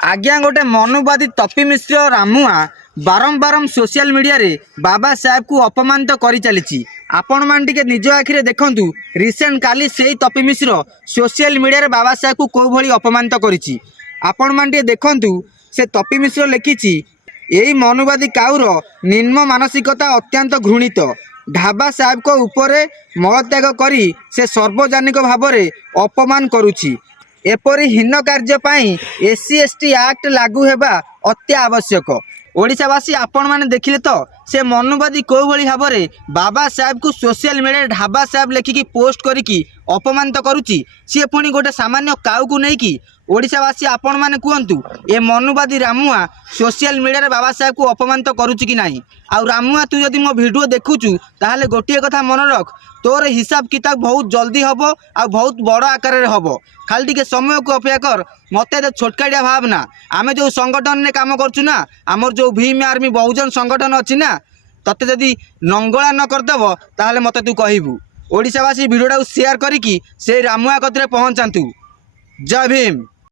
आज्ञा गोटे मनुवादी तपी मिश्र रामुआ बारंबार सोशल मीडिया रे बाबा साहेब को अपमानित कर चली। आपण मान टिके निज आखिरे देखंतु रिसेंट काली से तपी मिश्र सोशल मीडिया रे बाबा साहेब को कोउ भली अपमानित करिछि। आपण मान टिके देखंतु से तपी मिश्र लिखिछि एई मनुवादी काउर निम्न मानसिकता अत्यंत घृणित। ढाबा साहेब को उपरे मलत्याग करी से सार्वजनिक भाव में अपमान करुछि। एपरी हीन कार्य पाई एससी एसटी एक्ट लागू हेबा अत्य आवश्यक। ओडिशावासी आपण माने देखिले तो से मनुवादी कोउ भली भाव में बाबा साहेब को सोशल मीडिया ढाबा साहेब लेखिकी पोस्ट करिकी अपमानित करुछि। सी पुणी गोटे सामान्य काउ को नहीं कि ओडिशावासी आपण माने कहतु ए मनुवादी रामुआ सोशल मीडिया रे बाबा साहेब को अपमानित करुछि कि नहीं। आउ रामुआ तू जदि मो वीडियो देखुचु ताहले गोटे कथा मन रख, तोर हिसाब किताब बहुत जल्दी हबो आ बहुत बड़ आकार रे हबो। खाली टिके समय को अपेक्षा कर, मते छोटकाटिया भावना। आमे जो संगठन ने काम करछु ना, आमर जो भीम आर्मी बहुजन संगठन अछि ना, तते जदि नंगला न करदेव ताहले मते तू कहिबू। ओडिशावासी वीडियोटा शेयर करिकी से रामुआ कतरे पहुंचातु। जय भीम।